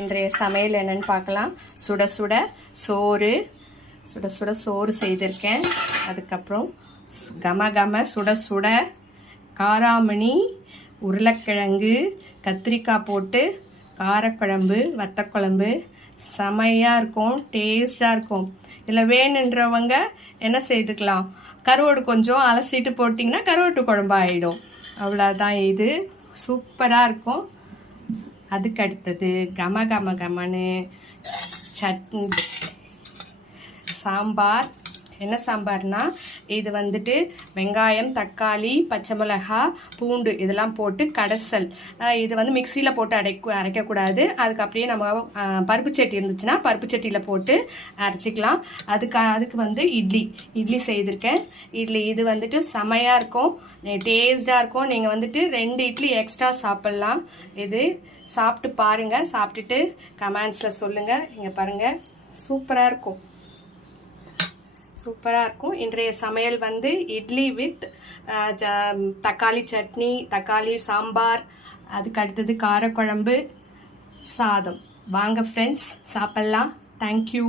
இன்றைய சமையல் என்னன்னு பார்க்கலாம். சுட சுட சோறு செய்திருக்கேன். அதுக்கப்புறம் கம சுட சுட காராமணி, உருளைக்கிழங்கு, கத்திரிக்காய் போட்டு காரக்குழம்பு, வத்தக்குழம்பு செமையாக இருக்கும், டேஸ்டாக இருக்கும். இதில் வேணுன்றவங்க என்ன செய்துக்கலாம், கருவாடு கொஞ்சம் அலசிட்டு போட்டிங்கன்னா கருவாட்டு குழம்பு ஆகிடும். அவ்வளோதான், இது சூப்பராக இருக்கும். அதுக்கு அடுத்தது கமன்னு சட்னி, சாம்பார். என்ன சாம்பார்னா, இது வந்துட்டு வெங்காயம், தக்காளி, பச்சை மிளகா, பூண்டு இதெல்லாம் போட்டு கடைசல். இது வந்து மிக்சியில் போட்டு அரைக்கக்கூடாது. அதுக்கு அப்படியே நம்ம பருப்பு சட்டி இருந்துச்சுன்னா பருப்பு சட்டியில் போட்டு அரைச்சிக்கலாம். அதுக்கு வந்து இட்லி செய்திருக்கேன். இது வந்துட்டு செமையாக இருக்கும், டேஸ்டாக இருக்கும். நீங்கள் வந்துட்டு 2 இட்லி எக்ஸ்ட்ரா சாப்பிட்லாம். இது சாப்பிட்டு பாருங்கள், சாப்பிட்டுட்டு கமெண்ட்ஸில் சொல்லுங்கள். இங்கே பாருங்கள், சூப்பராக இருக்கும். இன்றைய சமையல் வந்து இட்லி வித் தக்காளி சட்னி, தக்காளி சாம்பார், அதுக்கு அடுத்தது காரக்குழம்பு, சாதம். வாங்க ஃப்ரெண்ட்ஸ், சாப்பிட்லாம். தேங்க்யூ.